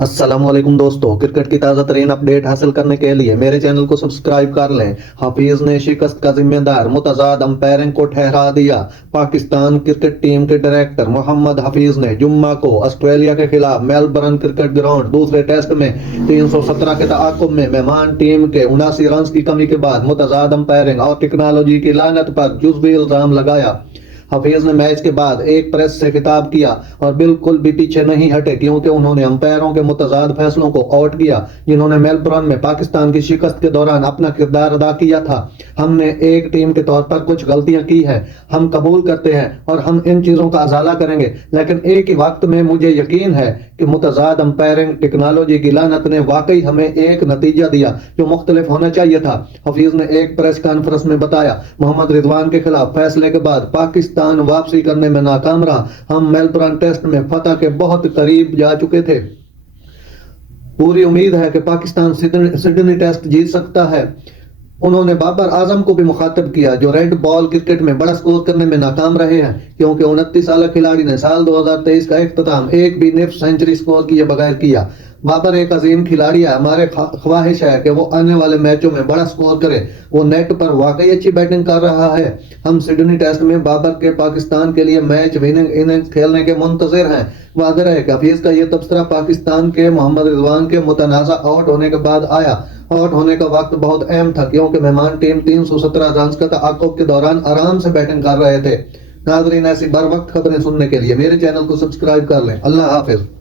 السلام علیکم دوستو، کرکٹ کی تازہ ترین اپڈیٹ حاصل کرنے کے لیے میرے چینل کو سبسکرائب کر لیں۔ حفیظ نے شکست کا ذمہ دار متضاد امپائرنگ کو ٹھہرا دیا۔ پاکستان کرکٹ ٹیم کے ڈائریکٹر محمد حفیظ نے جمعہ کو آسٹریلیا کے خلاف میلبرن کرکٹ گراؤنڈ دوسرے ٹیسٹ میں 317 کے تعاقب میں مہمان ٹیم کے 79 رنز کی کمی کے بعد متضاد امپائرنگ اور ٹیکنالوجی کی لعنت پر جزوی الزام لگایا۔ حفیظ نے میچ کے بعد ایک پریس سے خطاب کیا اور بالکل بھی پیچھے نہیں ہٹے کیونکہ انہوں نے امپائروں کے متضاد فیصلوں کو آؤٹ کیا جنہوں نے میلبورن میں پاکستان کی شکست کے دوران اپنا کردار ادا کیا تھا۔ ہم نے ایک ٹیم کے طور پر کچھ غلطیاں کی ہیں، ہم قبول کرتے ہیں اور ہم ان چیزوں کا ازالہ کریں گے، لیکن ایک ہی وقت میں مجھے یقین ہے کہ متضاد امپائرنگ ٹیکنالوجی کی لعنت نے واقعی ہمیں ایک نتیجہ دیا جو مختلف ہونا چاہیے تھا۔ حفیظ نے ایک پریس کانفرنس میں بتایا، محمد رضوان کے خلاف فیصلے کے بعد پاکستان واپسی کرنے میں ناکام رہا۔ ہم میلبورن ٹیسٹ میں فتح کے بہت قریب جا چکے تھے۔ پوری امید ہے کہ پاکستان سڈنی ٹیسٹ جیت سکتا ہے۔ انہوں نے بابر اعظم کو بھی مخاطب کیا جو ریڈ بال کرکٹ میں بڑا سکور کرنے میں ناکام رہے ہیں کیونکہ 29 سالہ کھلاڑی نے سال 2023 کا اختتام ایک بھی نصف سینچری سکور کیے بغیر کیا۔ بابر ایک عظیم کھلاڑی ہے، ہمارے خواہش ہے کہ وہ آنے والے میچوں میں بڑا سکور کرے۔ وہ نیٹ پر واقعی اچھی بیٹنگ کر رہا ہے۔ ہم سڈنی ٹیسٹ میں بابر کے پاکستان کے لیے میچ وننگ اننگز کھیلنے کے منتظر ہیں۔ واضح ہے کہ حفیظ کا یہ تبصرہ پاکستان کے محمد رضوان کے متنازع آؤٹ ہونے کے بعد آیا۔ آؤٹ ہونے کا وقت بہت اہم تھا کیونکہ مہمان ٹیم 317 رنز کا تعاقب کے دوران آرام سے بیٹنگ کر رہے تھے۔ ناظرین، ایسی بر وقت خبریں سننے کے لیے میرے چینل کو سبسکرائب کر لیں۔ اللہ حافظ۔